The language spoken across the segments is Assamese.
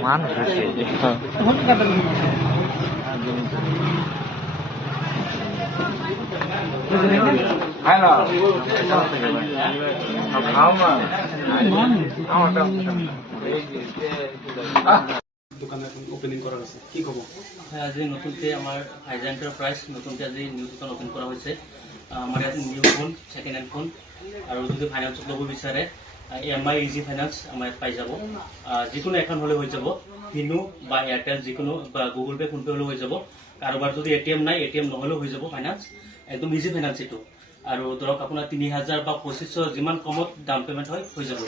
Mana sih? Halo. Apa? দোকান এখন ওপেনিং কৰা হয়েছে, কি কব? আজি নতুনকে আমাৰ ফাইজা এণ্টাৰপ্ৰাইজ নতুনকে আজি নিউ দোকান ওপেন কৰা হৈছে। আমাৰ ইয়াত new phone, second hand phone আৰু যদি ফাইনেন্সত ল'ব বিচাৰে EMI ইজি ফাইনেন্স আমাৰ ইয়াত পাই যাব। যিকোনো এখন হ'লে হৈ যাব, ফিনো বা এয়াৰটেল যিকোনো বা গুগল পে' ফোনপে' হ'লেও হৈ যাব। কাৰোবাৰ যদি ATM নাই, ATM নহ'লেও হৈ যাব ফাইনেন্স, একদম ইজি ফাইনেন্স এইটো। আৰু ধৰক আপোনাৰ 3000 বা 2500 যিমান কমত ডাউন পেমেণ্ট হয় হৈ যাব।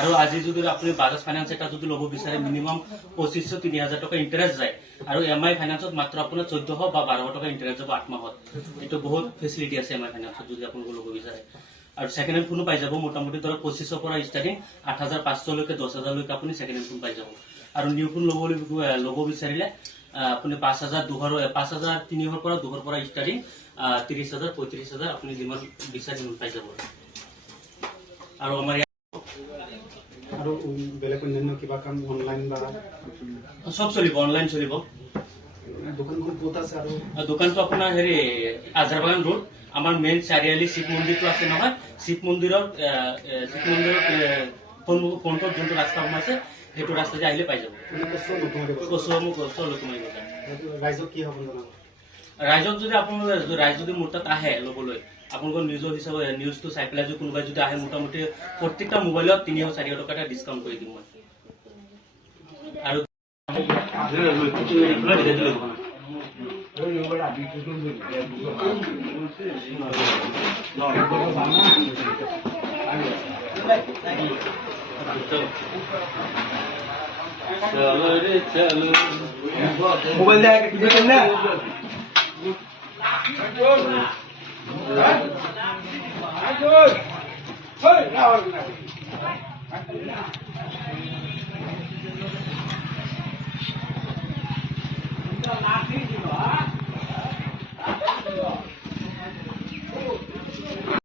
আৰু আজি যদি আপুনি বাজাজ ফাইনেন্স এটা যদি ল'ব বিচাৰে মিনিমাম 2500-3000 টকা ইণ্টাৰেষ্ট যায় আৰু EMI ফাইনেন্সত মাত্ৰ আপোনাৰ 1400 বা 1200 টকা ইণ্টাৰেষ্ট যাব 8 মাহত। এইটো বহুত ফেচিলিটি আছে EMI ফাইনেন্সত যদি আপোনালোকে ল'ব বিচাৰে। আৰু ছেকেণ্ড হেণ্ড ফোনো পাই যাব, মোটামুটি ধৰক 2500 পৰা ষ্টাৰ্টিং 8500লৈকে 10000লৈকে আপুনি ছেকেণ্ড হেণ্ড ফোন পাই যাব। আৰু নিউ ফোন ল'ব বিচাৰিলে আপুনি 5300 পৰা 200 পৰা ষ্টাৰ্টিং 30000 35000 আপুনি যিমান বিচাৰি পাই যাব। আৰু আমাৰ আৰু বেলেগ অন্যান্য কিবা কাম অনলাইন বা সব চলিব, অনলাইন চলিব। দোকানখন ক'ত আছে? আৰু দোকানটো আপোনাৰ আজাৰবাগান ৰোড, আমাৰ মেইন চাৰিআলি শিৱ মন্দিৰটো আছে নহয়, শিৱ মন্দিৰৰ ফ্ৰণ্টত যোনটো ৰাস্তা সোমাইছে সেইটো ৰাস্তাতে আহিলে পাই যাব। ৰাইজক কি হ'ব জনাব? ৰাইজক যদি আপোনালোকে ৰাইজ যদি মোৰ তাত আহে ল'বলৈ, আপোনালোকৰ নিজৰ হিচাপে নিউজটো চাই পেলাই যদি কোনোবাই যদি আহে, মোটামুটি প্ৰত্যেকটা মোবাইলত 300-400 টকা এটা ডিছকাউণ্ট কৰি দিম মই। আৰু মোবাইল দেখ কি দেখেন না